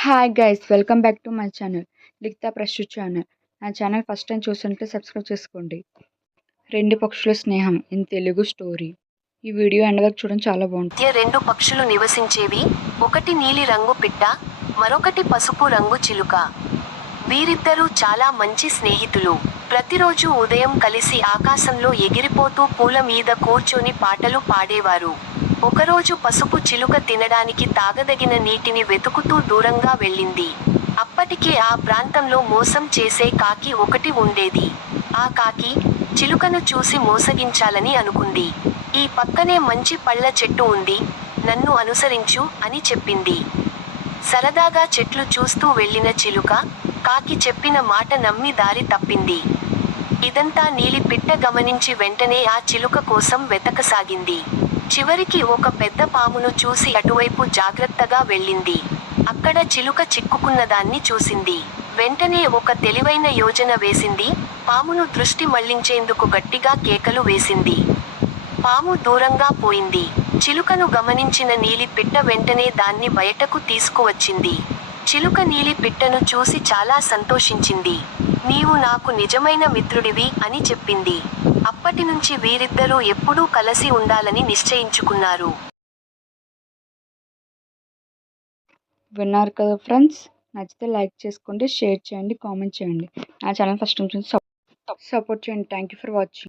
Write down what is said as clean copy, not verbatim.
Hi guys, welcome back to my channel Likhitha Prastut channel. నా channel first time చూస్తుంటే subscribe చేసుకోండి. రెండు పక్షుల స్నేహం ఇన్ తెలుగు స్టోరీ. ఈ వీడియో ఎండ్ వరకు చూడడం చాలా బాగుంటుంది. రెండు పక్షులు నివసించేవి. ఒకటి నీలి రంగు పిట్ట, మరొకటి పసుపు రంగు చిలుక. వీరిద్దరూ చాలా మంచి స్నేహితులు. ప్రతిరోజు ఉదయం కలిసి ఆకాశంలో ఎగిరిపోతూ పూల మీద కూర్చొని పాటలు పాడేవారు. ఒకరోజు పసుపు చిలుక తినడానికి తాగదగిన నీటిని వెతుకుతూ దూరంగా వెళ్ళింది. అప్పటికే ఆ ప్రాంతంలో మోసం చేసే కాకి ఒకటి ఉండేది. ఆ కాకి చిలుకను చూసి మోసగించాలని అనుకుంది. ఈ పక్కనే మంచి పళ్ళ చెట్టు ఉంది, నన్ను అనుసరించు అని చెప్పింది. సరదాగా చెట్లు చూస్తూ వెళ్ళిన చిలుక, కాకి చెప్పిన మాట నమ్మి దారి తప్పింది. ఇదంతా నీలి పిట్ట గమనించి వెంటనే ఆ చిలుక కోసం వెతకసాగింది. చివరికి ఒక పెద్ద పామును చూసి అటువైపు జాగ్రత్తగా వెళ్ళింది. అక్కడ చిలుక చిక్కుకున్నదాన్ని చూసింది. వెంటనే ఒక తెలివైన యోజన వేసింది. పామును దృష్టి మళ్లించేందుకు గట్టిగా కేకలు వేసింది. పాము దూరంగా పోయింది. చిలుకను గమనించిన నీలి పిట్ట వెంటనే దాన్ని బయటకు తీసుకువచ్చింది. చిలుక నీలి పిట్టను చూసి చాలా సంతోషించింది. నీవు నాకు నిజమైన మిత్రుడివి అని చెప్పింది. అప్పటినుంచి వీరిద్దరూ ఎప్పుడూ కలిసి ఉండాలని నిశ్చయించుకున్నారు. విన్నారు కదా ఫ్రెండ్స్, నచ్చితే లైక్ చేసుకోండి, షేర్ చేయండి, కామెంట్ చేయండి. నా ఛానల్ ఫస్ట్ టైం చూసి సపోర్ట్ చేయండి. Thank you for watching.